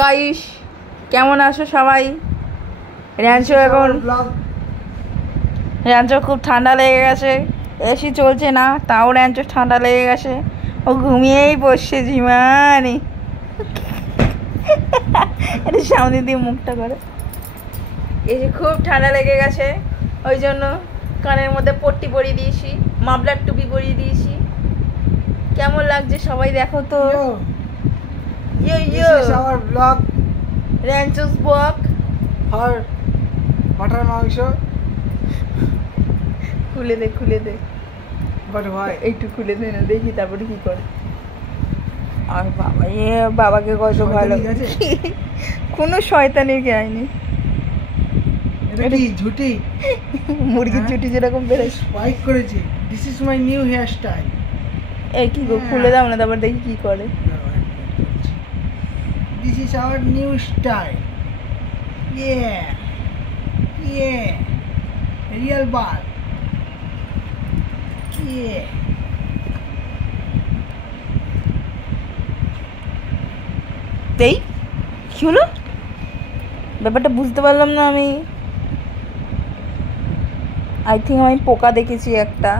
Guys, কেমন আছো সবাই? র্যাঞ্চোর খুব ঠান্ডা লেগে গেছে, এসি চলছে না, তাও র্যাঞ্চোর ঠান্ডা লেগে গেছে। ও ঘুমিয়েই বসছে ঝিমানি। এটা সামনে দিয়ে মুখটা করে। এই যে খুব ঠান্ডা লেগে গেছে, ওই জন্য কানের মধ্যে পট্টি পরিয়ে দিয়েছি, মাফলার টুপি পরিয়ে দিয়েছি। কেমন লাগছে সবাই দেখো তো। র্যাঞ্চোস ব্লগ ফর মাটন মাংস। খুলে দে খুলে দে, বাট ভাই একটু খুলে দে না, দেখি তারপরে কি করে। আর বাবা, বাবাকে কত ভালো। কোনো শয়তানি গায়নি, এটা কি ঝুটি মুরগির চুটি যেরকম বেরোয় স্পাইক করেছে। This is my new hairstyle. এই কি গো, খুলে দাও না, তারপর দেখি কি করে। This is our new style. Real বাল। এই কি হলো, ব্যাপারটা বুঝতে পারলাম না আমি। আই থিঙ্ক আমি পোকা দেখেছি একটা।